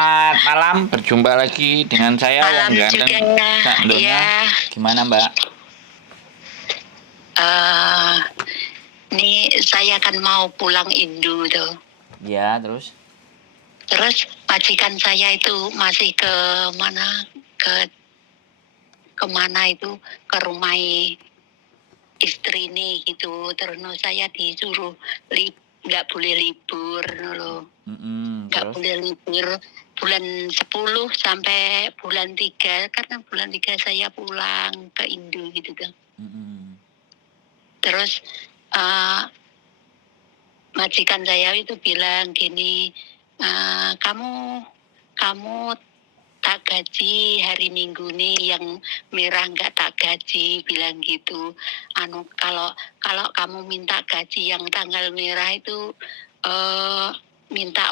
Selamat malam, berjumpa lagi dengan saya Wong Malam Ganteng juga, Sak Donya. ya. Gimana Mbak? eh Ini saya kan mau pulang Indo tuh. Ya, terus? Terus majikan saya itu masih ke mana? Ke kemana itu? Ke rumah istri nih gitu. Terus saya disuruh nggak boleh libur loh. Nggak Terus? boleh libur bulan 10 sampai bulan 3 karena bulan 3 saya pulang ke Indo gitu kan. Terus majikan saya itu bilang gini, kamu tak gaji hari Minggu nih, yang merah nggak tak gaji, bilang gitu. Kalau kamu minta gaji yang tanggal merah itu minta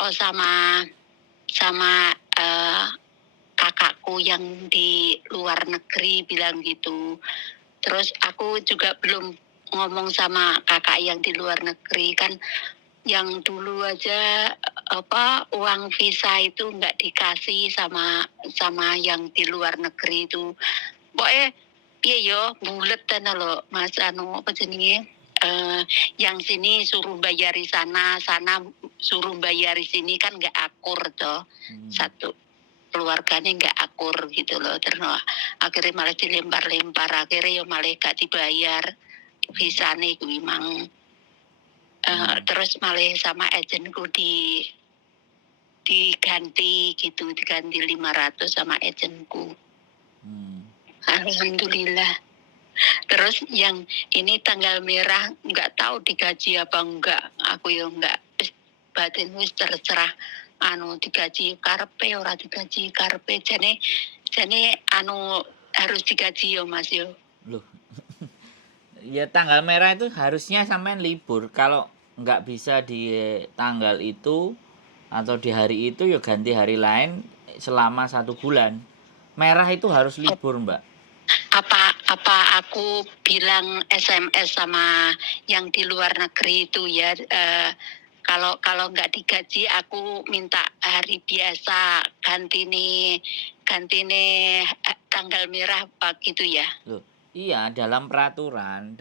sama kakakku yang di luar negeri, bilang gitu. Terus aku juga belum ngomong sama kakak yang di luar negeri kan, yang dulu aja uang visa itu nggak dikasih sama yang di luar negeri itu. Pokoknya piye yo bulet tenan lo Mas apa jenenge, yang sini suruh bayari sana suruh bayari sini, kan nggak akur toh. Satu keluarganya nggak akur gitu loh, terus akhirnya malah dilempar-lempar, akhirnya ya malah gak dibayar visane kuwi mang. Terus malah sama agenku diganti gitu, diganti 500 sama agenku. Alhamdulillah. Terus yang ini tanggal merah nggak tahu digaji apa enggak, aku ya enggak batin wis terserah, digaji karpe ora digaji karpe, jane harus digaji yo Mas yo. Loh. Ya tanggal merah itu harusnya sampean libur. Kalau nggak bisa di tanggal itu atau di hari itu ya ganti hari lain selama 1 bulan. Merah itu harus libur Mbak. Apa aku bilang SMS sama yang di luar negeri itu ya, kalau nggak digaji aku minta hari biasa, ganti nih tanggal merah apa gitu ya. Loh, iya, dalam peraturan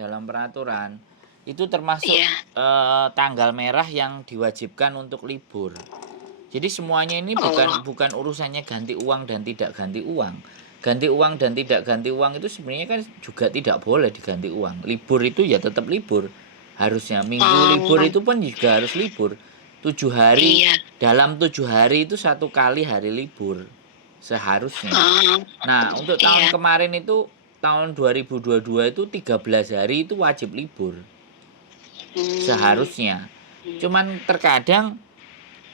itu termasuk tanggal merah yang diwajibkan untuk libur. Jadi semuanya ini bukan urusannya ganti uang dan tidak ganti uang. Ganti uang dan tidak ganti uang itu sebenarnya kan juga tidak boleh diganti uang. Libur itu ya tetap libur. Harusnya minggu libur itu pun juga harus libur. 7 hari, dalam 7 hari itu 1 kali hari libur seharusnya. Nah, untuk tahun kemarin itu tahun 2022 itu 13 hari itu wajib libur seharusnya. Cuman terkadang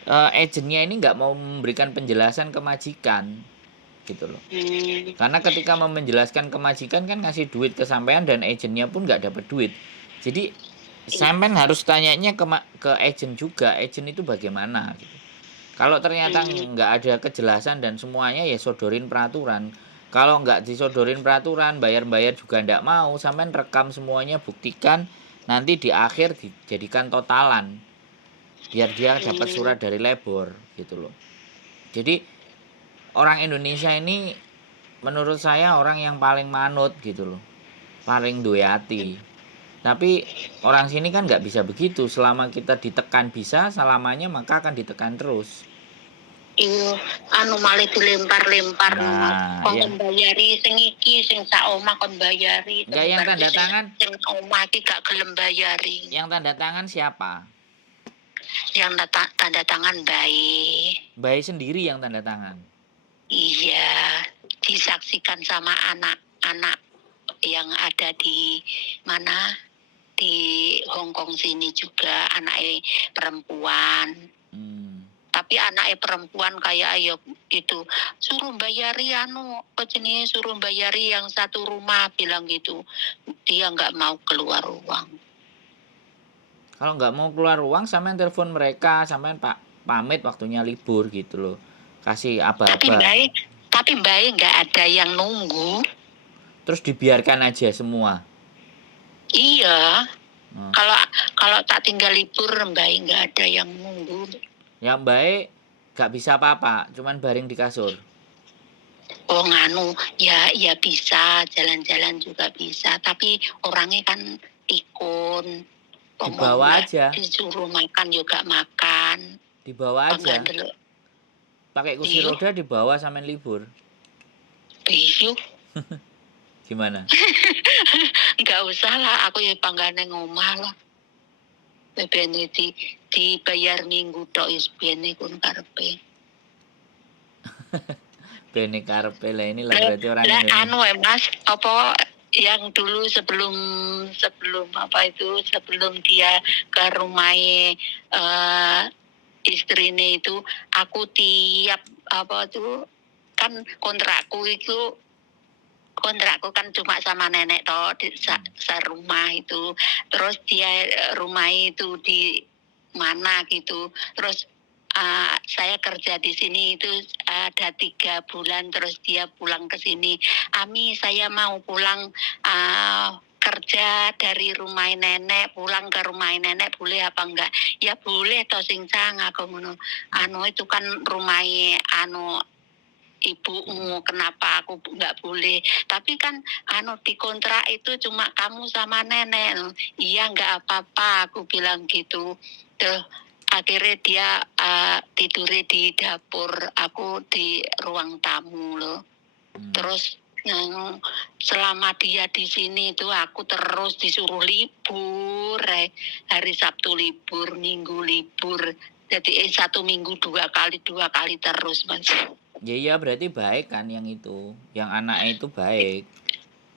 agennya ini nggak mau memberikan penjelasan ke majikan gitu loh. Karena ketika mau menjelaskan ke majikan kan ngasih duit ke sampean dan agennya pun nggak dapat duit. Jadi sampean harus tanyanya ke agen juga, agen itu bagaimana gitu. Kalau ternyata nggak ada kejelasan dan semuanya ya sodorin peraturan. Kalau nggak disodorin peraturan, bayar-bayar juga nggak mau, sampean rekam semuanya, buktikan, nanti di akhir dijadikan totalan. Biar dia dapat surat dari labor gitu loh. Jadi orang Indonesia ini menurut saya orang yang paling manut gitu loh, paling duwe hati. Tapi orang sini kan nggak bisa begitu. Selama kita ditekan bisa, selamanya maka akan ditekan terus. Iya, malah dilempar-lempar. Nah, kon ya. bayari sing iki, sing sak omah kon bayari. Enggak, yang tanda tangan. Sing omah iki gak gelem bayari. Yang tanda tangan siapa? Yang tanda tangan Bayi. Bayi sendiri yang tanda tangan. Iya, disaksikan sama anak-anak yang ada di mana, di Hongkong sini juga, anaknya perempuan. Tapi anaknya perempuan kayak ayo itu suruh bayari suruh bayari yang satu rumah, bilang gitu. Dia nggak mau keluar uang. Kalau nggak mau keluar uang, sampean telepon mereka, sampean pamit waktunya libur gitu loh. Kasih aba-aba. Tapi baik nggak ada yang nunggu. Terus dibiarkan aja semua. Iya. Kalau tak tinggal libur, baik nggak ada yang nunggu. Yang baik Gak bisa apa-apa, cuman baring di kasur. Oh nganu, ya bisa, jalan-jalan juga bisa. Tapi orangnya kan pikun. Ngomong Dibawa enggak aja, disuruh makan juga makan. dibawa Bangga aja. dulu. Pakai kursi Iyo, roda dibawa sampai libur. iyo. Gimana? Enggak usah lah, aku ya panggane ngomah lah. Bebene dibayar minggu tok is bene kun karepe. Bene karepe lah, ini lah Lah, berarti orang lah Indonesia. anu Mas, apa yang dulu sebelum sebelum apa itu sebelum dia ke rumah istrinya itu, aku tiap apa tuh kan kontrakku kan cuma sama nenek toh di serumah itu. Terus dia rumah itu di mana gitu. Terus saya kerja di sini itu ada 3 bulan, terus dia pulang ke sini. Ami, saya mau pulang kerja dari rumah nenek pulang ke rumah nenek, boleh apa enggak? Ya boleh toh sing sang aku ngono. Anu itu kan rumah ibumu, kenapa aku nggak boleh? Tapi kan di kontrak itu cuma kamu sama nenek. Iya nggak apa-apa, aku bilang gitu. Terus akhirnya dia tidurnya di dapur, aku di ruang tamu loh. Terus selama dia di sini itu aku terus disuruh libur, hari Sabtu libur, Minggu libur. Jadi 1 minggu 2 kali terus Mas. Ya iya berarti baik kan yang itu, yang anaknya itu baik.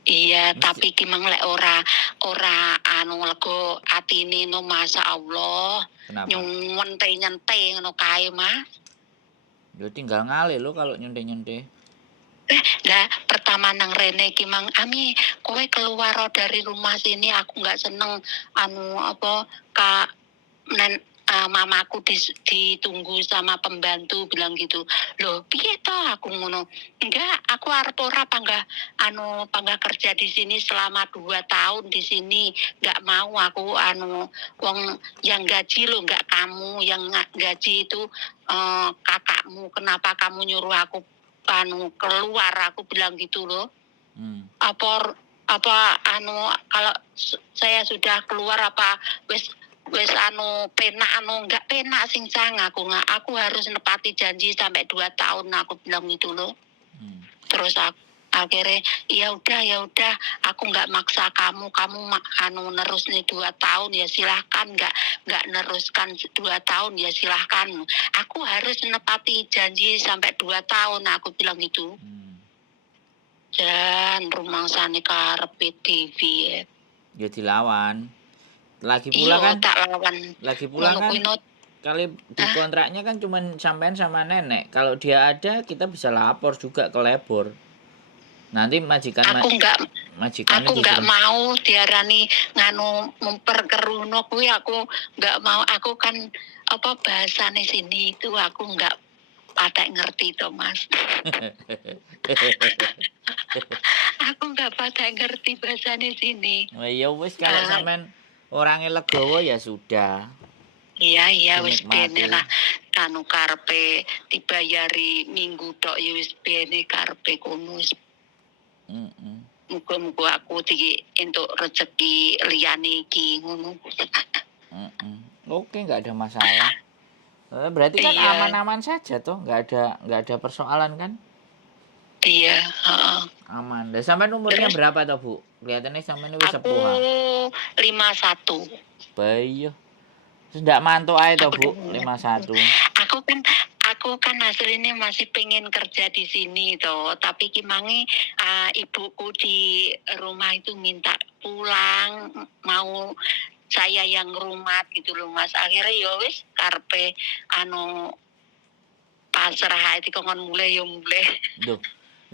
Iya, Mesti- tapi gimana lek ora lego atine no masa Allah. Kenapa? Nyente ngono kae, Mas. Ya tinggal ngalih lo kalau nyontek-nyontek. Lah pertama nang rene ki Mang Ami, kowe keluar dari rumah sini, aku nggak seneng Kak mamaku ditunggu sama pembantu bilang gitu. Loh, piye toh aku ngono? Enggak, aku arep ora panggah kerja di sini selama 2 tahun di sini. Enggak mau aku wong yang gaji lo, enggak kamu yang gaji itu kakakmu. Kenapa kamu nyuruh aku keluar, aku bilang gitu loh. Apa kalau saya sudah keluar apa wes penak enggak penak sing sang aku harus nepati janji sampai 2 tahun, aku bilang gitu loh. Terus akhirnya ya udah aku nggak maksa kamu nerus nih 2 tahun ya silahkan, nggak neruskan 2 tahun ya silahkan, aku harus nepati janji sampai 2 tahun, aku bilang gitu. Dan rumangsane karepe TV Ya dilawan. Lagi pula kan kali di kontraknya kan cuman sampean sama nenek. Kalau dia ada kita bisa lapor juga ke labor. Nanti majikan aku nggak mau diarani memperkeruno kuwi, aku nggak mau. Aku kan bahasane sini itu aku nggak pada ngerti toh Mas. Aku nggak pada ngerti bahasane sini. Ya wis kalau sampean orangnya legowo ya sudah. Iya wis bene lah, karepe dibayari minggu tok ya wis bene karepe kono. Muga-muga aku entuk rezeki liyane iki ngono. Oke, nggak ada masalah. Berarti kan aman-aman saja toh, nggak ada persoalan kan? Iya, Aman. Dan sampai umurnya berapa toh Bu? Kelihatannya sampai ini wis sepuh. Aku 51. Bayo. Terus ndak mantuk ae toh Bu, 51. Aku kan aslinya masih pengen kerja di sini toh, tapi kimangi ibuku di rumah itu minta pulang, mau saya yang rumat gitu loh Mas. Akhirnya ya wis karepe pasrah ae dikon mulai. Duh.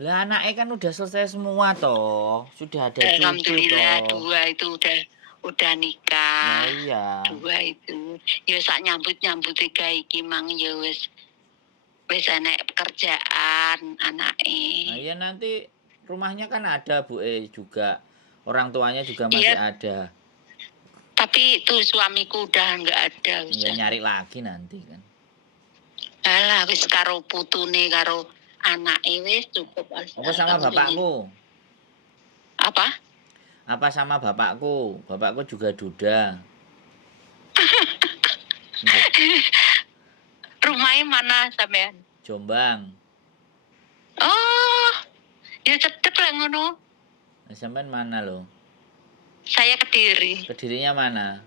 Lah anaknya kan udah selesai semua toh. Sudah ada cucu toh. Alhamdulillah 2 itu udah nikah. Nah, iya. 2 itu. Ya sak nyambut gawe iki mang ya wis enek pekerjaan anake. Nah, ya nanti rumahnya kan ada Bu juga. Orang tuanya juga masih ada. Tapi itu suamiku udah nggak ada. Ya nyari lagi nanti kan. Alah wis karo putune karo anake wis cukup. Apa sama Alhamdulillah. bapakku? Apa? Apa sama bapakku? Bapakku juga duda. Nggih, Rumahnya mana sampean? Jombang. Oh, ya cedek lah ngono. Nah, sampean mana lo? Saya Kediri, Kedirinya mana?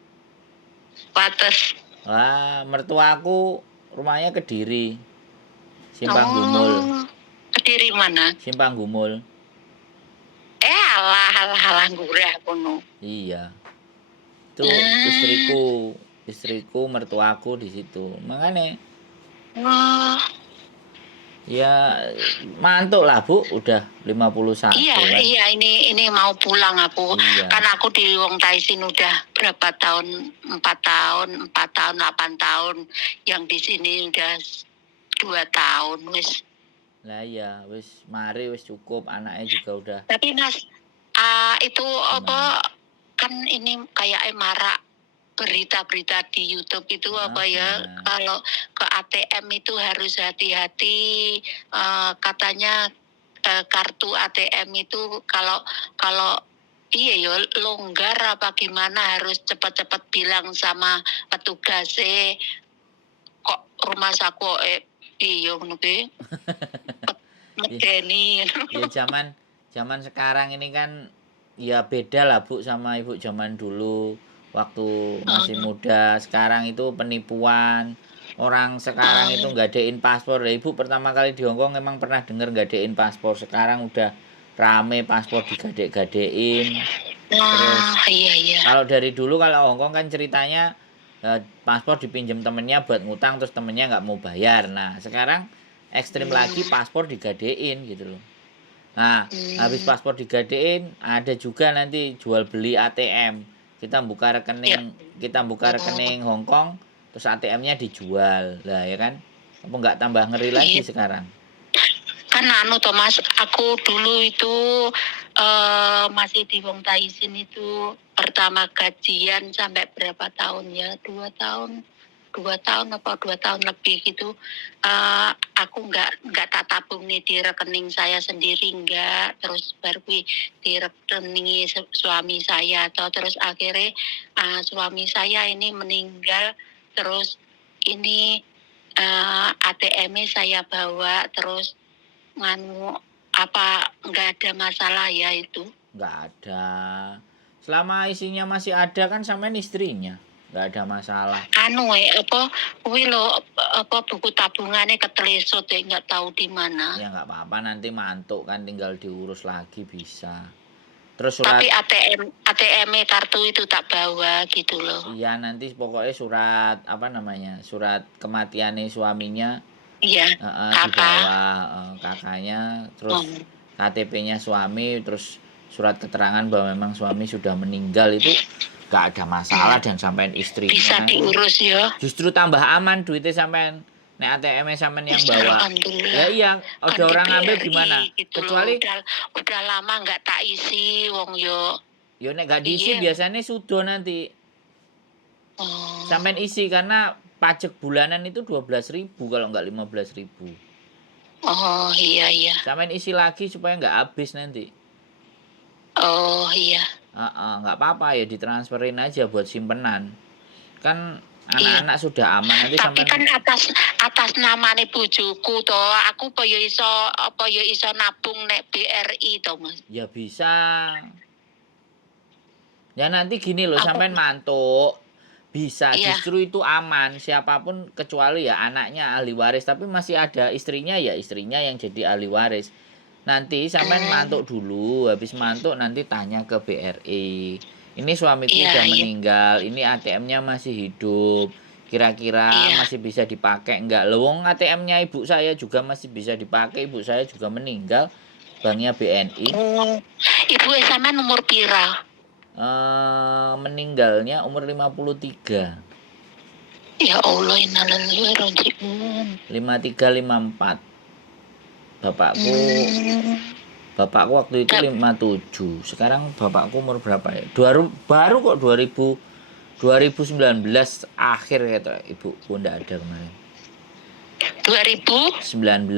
Wates. Wah, mertuaku rumahnya Kediri. Simpang Gumul. Oh, Kediri mana? Simpang Gumul. Alah gurih kono. Iya. Itu istriku, mertuaku di situ. Makanya Oh, ya mantuk lah Bu, udah 51 iya, kan. iya ini mau pulang aku. Iya. Kan aku di Wong Taisin udah berapa tahun? 4 tahun, 8 tahun. Yang di sini udah 2 tahun wis. Lah iya, wis mari wis cukup, anaknya juga udah. Tapi Mas, itu apa kan ini kayak marak berita-berita di YouTube itu apa ya, kalau ke ATM itu harus hati-hati, katanya kartu ATM itu kalau iya ya longgar apa gimana harus cepat-cepat bilang sama petugasnya kok rumah saku iya ngono ki. Medeni. Ya zaman sekarang ini kan ya beda lah Bu sama Ibu zaman dulu waktu masih muda. Sekarang itu penipuan. Orang sekarang itu nggadein paspor. Ya, Ibu pertama kali di Hongkong emang pernah denger nggadein paspor. Sekarang udah rame paspor digadek-gadein. Iya. Kalau dari dulu kalau Hongkong kan ceritanya paspor dipinjam temennya buat ngutang terus temennya nggak mau bayar. Nah sekarang ekstrim lagi paspor digadein gitu loh. Nah habis paspor digadein ada juga nanti jual beli ATM. Kita buka rekening Hongkong terus ATM-nya dijual lah ya kan. Apa nggak tambah ngeri lagi sekarang? Kan Thomas, aku dulu itu masih di Wong Taisin itu pertama gajian sampai berapa tahun ya, 2 tahun apa 2 tahun lebih gitu, aku nggak tak tabung nih di rekening saya sendiri, nggak, terus baru di rekening suami saya, atau terus akhirnya suami saya ini meninggal, terus ini ATM-nya saya bawa, terus apa nggak ada masalah ya itu? Nggak ada. Selama isinya masih ada kan sampean istrinya. Nggak ada masalah. Apa buku tabungannya ketelesot ya nggak tahu di mana. Ya nggak apa-apa nanti mantuk kan tinggal diurus lagi bisa. Terus surat. Tapi ATM kartu itu tak bawa gitu loh. Iya nanti pokoknya surat apa namanya surat kematiannya suaminya. Iya. Dibawa kakaknya, terus KTP-nya suami, terus surat keterangan bahwa memang suami sudah meninggal itu gak ada masalah dan sampean istrinya. Bisa diurus ya. Justru tambah aman duitnya sampean. Nek ATM-nya sampean yang bawa. Ya iya, ada orang ngambil gimana? Gitu Kecuali udah lama nggak tak isi wong yo. Yo nek gak diisi biasanya sudah nanti. Sampean isi karena pajak bulanan itu 12.000 kalau nggak 15.000. Oh iya. Sampean isi lagi supaya nggak habis nanti. Oh iya. Nggak apa-apa ya ditransferin aja buat simpenan. Kan anak-anak sudah aman nanti tapi sampean. Kan atas namane bojoku toh. Aku apa ya iso nabung nek BRI toh Mas. Ya bisa. Ya nanti gini loh sampean mantuk. Bisa justru itu aman siapapun kecuali ya anaknya ahli waris tapi masih ada istrinya ya istrinya yang jadi ahli waris. Nanti sampean mantuk dulu, habis mantuk nanti tanya ke BRI. Ini suamiku udah meninggal, ini ATM-nya masih hidup. Kira-kira masih bisa dipakai enggak? Lewong ATM-nya ibu saya juga masih bisa dipakai, ibu saya juga meninggal. Banknya BNI. Ibu sampean umur pira? Meninggalnya umur 53. Ya Allah, innalillahi wa inna ilaihi 53 54. Bapakku waktu itu 57. Sekarang bapakku umur berapa ya? Baru kok 2019 akhir kata ibuku ndak ada kemarin. 2000. 19.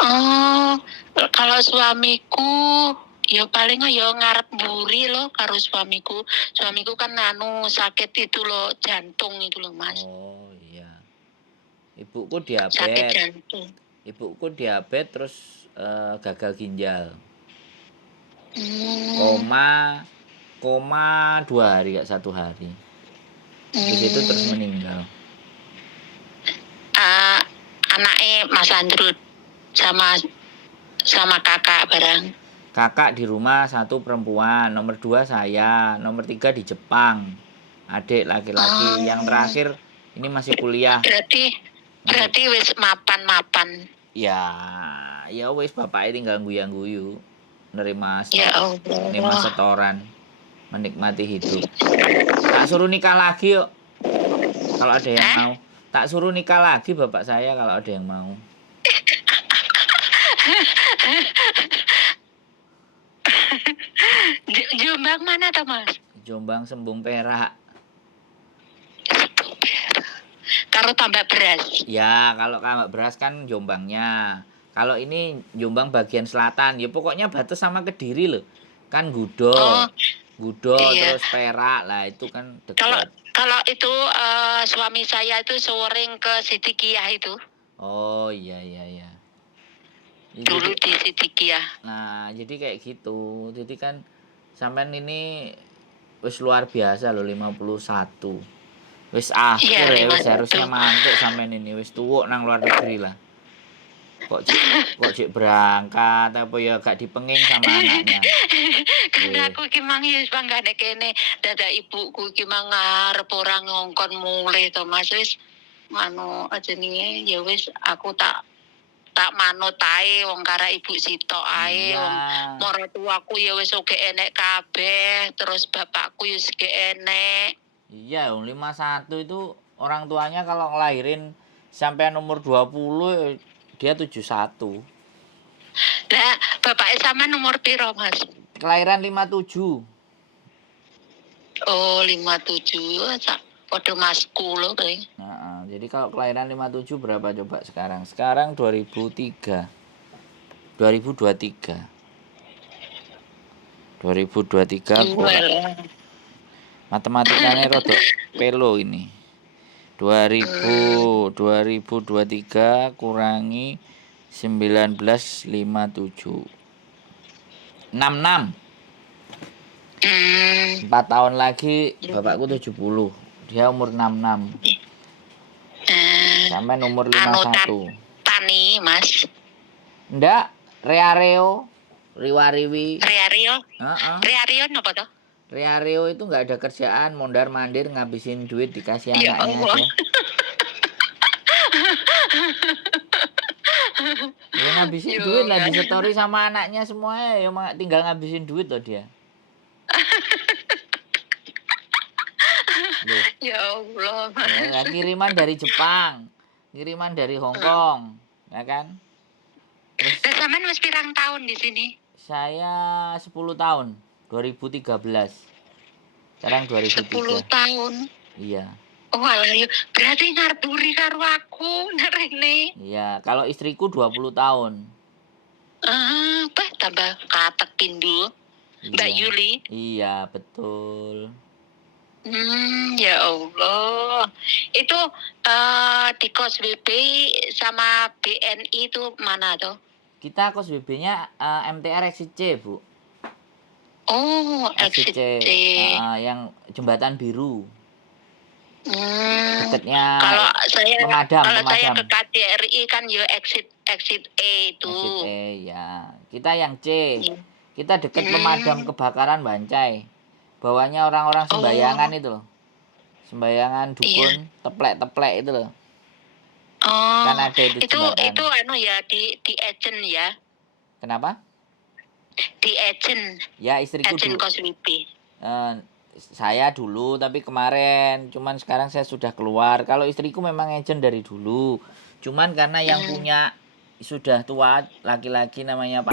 Oh, kalau suamiku ya paling ya ngarep mburi loh karo suamiku. Suamiku kan sakit itu loh, jantung itu loh, Mas. Oh iya. Ibuku Sakit diabetes. jantung. Terus gagal ginjal. Hmm. Koma 2 hari, gak 1 hari. Habis itu terus meninggal. Anaknya Mas Andrew sama kakak bareng. Kakak di rumah 1 perempuan, nomor 2 saya, nomor 3 di Jepang. Adik laki-laki. Yang terakhir ini masih kuliah. Berarti wis mapan. Ya wis bapaknya tinggal guyu-guyu. Nerima Ya Allah. setoran. Menikmati hidup. Tak suruh nikah lagi yuk. Kalau ada yang mau. Tak suruh nikah lagi bapak saya kalau ada yang mau. Jombang mana tuh, Mas? Jombang Sembung Perak. Karo tambah beras. Ya, kalau tambak beras kan Jombangnya. Kalau ini Jombang bagian selatan. Ya pokoknya batas sama Kediri loh. Kan Gudo. Iya. Terus Perak lah, itu kan Kalau dekat. itu suami saya itu sering ke Sidikiyah itu. Oh iya. Ya, Dulu di Sidikiyah. nah, jadi kayak gitu. Jadi kan sampean ini wis luar biasa loh, 51. Wis akhir ya, wis harusnya mantuk sampean ini, wis tuwuk nang luar negeri lah. Kok cik berangkat apa ya gak dipenging sama anaknya. Karena aku ki mang wis panggane kene, dadak ibuku ki mang ngarep ora ngongkon mulih to Mas, wis jenenge ya wis aku tak manut ae wong karo ibu sitok ae. Iya. Maratuaku ya wis oke enek kabeh, terus bapakku ya sik enek. Iya, 51 itu orang tuanya kalau ngelahirin sampai umur 20 dia 71. Lah, bapaknya sama nomor piro, Mas? Kelahiran 57. Oh, 57. Padha masku lho, Bang. Nah, jadi kalau kelahiran 57 berapa coba sekarang? Sekarang 2003. 2023. 2023 matematikanya rodok pelo ini. 2023 kurangi 1957. 66. 4 tahun lagi bapakku 70. Dia umur 66. Sampai umur 51. Tani, Mas. Ndak, Reareo, Riwariwi. Reario? Reario napa to? Reareo itu nggak ada kerjaan, mondar-mandir ngabisin duit dikasih anaknya aja. Ya ngabisin duit lah, di story sama anaknya semuanya ya tinggal ngabisin duit loh dia. Loh. Ya Allah. Ya, kiriman dari Jepang, kiriman dari Hong Kong, ya kan? Terus sampean wis pirang tahun di sini? Saya 10 tahun, 2013. Sekarang 2003. 10 tahun. Iya. Oh alah yo, berarti ngarburi karo aku nek rene. Iya, kalau istriku 20 tahun. Tambah katek pindu. Mbak Yuli. Iya, betul. Ya Allah. Itu di kos BB sama BNI itu mana tuh? Kita kos BB-nya MTR Exit C, Bu. Oh, Exit C. Yang jembatan biru. Dekatnya kalau saya pemadam. Saya ke KJRI kan yo exit E itu. Exit E ya. Kita yang C. Kita dekat pemadam kebakaran Bancai. Bawahnya orang-orang sembayangan itu loh. Sembayangan dukun, teplek-teplek itu loh. Kan ada itu jembatan. Itu ya di agent ya. Kenapa? Di agent. Ya istriku agent kos BB. Saya dulu tapi kemarin, cuman sekarang saya sudah keluar. Kalau istriku memang agent dari dulu, cuman karena yang punya sudah tua, laki-laki namanya Pak.